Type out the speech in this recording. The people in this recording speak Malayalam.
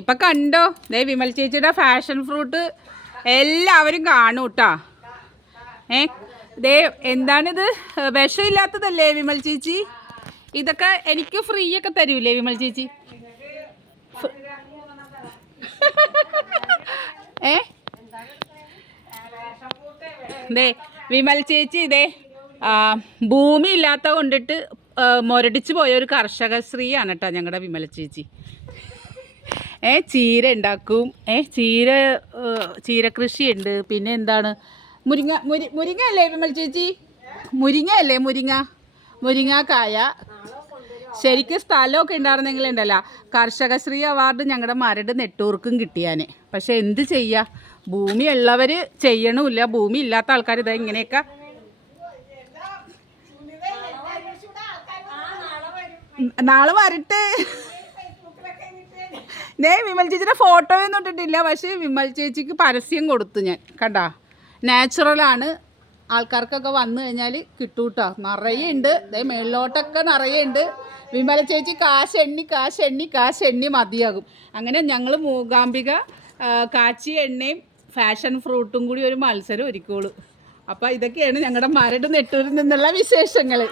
ഇപ്പം കണ്ടോ ദേ വിമൽ ചേച്ചിയുടെ ഫാഷൻ ഫ്രൂട്ട് എല്ലാവരും കാണും കേട്ടോ. ദേ എന്താണിത്, വിഷമില്ലാത്തതല്ലേ വിമൽ ചേച്ചി? ഇതൊക്കെ എനിക്ക് ഫ്രീ ഒക്കെ തരൂലേ വിമൽ ചേച്ചി? ദേ വിമൽ ചേച്ചി ഇതേ ഭൂമി ഇല്ലാത്ത കൊണ്ടിട്ട് മുരടിച്ചു പോയ ഒരു കർഷക സ്ത്രീയാണ് കേട്ടോ ഞങ്ങളുടെ വിമല ചേച്ചി. ചീര ഉണ്ടാക്കും, ചീര കൃഷിയുണ്ട്. പിന്നെ എന്താണ് മുരിങ്ങ അല്ലേ വിമൽ ചേച്ചി? മുരിങ്ങാക്കായ. ശരിക്കും സ്ഥലമൊക്കെ ഉണ്ടായിരുന്നെങ്കിൽ ഉണ്ടല്ലോ കർഷകശ്രീ അവാർഡ് ഞങ്ങളുടെ മരട് നെട്ടൂർക്കും കിട്ടിയാനെ. പക്ഷെ എന്ത് ചെയ്യുക, ഭൂമി ഉള്ളവർ ചെയ്യണമില്ല, ഭൂമി ഇല്ലാത്ത ആൾക്കാർ ഇതാ ഇങ്ങനെയൊക്കെ. നാളെ വരട്ടെ. വിമൽ ചേച്ചിയുടെ ഫോട്ടോയൊന്നും ഇട്ടിട്ടില്ല, പക്ഷേ വിമൽ ചേച്ചിക്ക് പരസ്യം കൊടുത്തു ഞാൻ. കണ്ടാ, നാച്ചുറലാണ്, ആൾക്കാർക്കൊക്കെ വന്നു കഴിഞ്ഞാൽ കിട്ടൂട്ടോ. നിറയെ ഉണ്ട്, മേളിലോട്ടൊക്കെ നിറയെ ഉണ്ട്. വിമല ചേച്ചി കാശെണ്ണി മതിയാകും. അങ്ങനെ ഞങ്ങൾ മൂകാംബിക കാച്ചി എണ്ണയും ഫാഷൻ ഫ്രൂട്ടും കൂടി ഒരു മത്സരം ഒരുക്കുള്ളൂ. അപ്പോൾ ഇതൊക്കെയാണ് ഞങ്ങളുടെ മരട് നെട്ടൂരിൽ നിന്നുള്ള വിശേഷങ്ങൾ.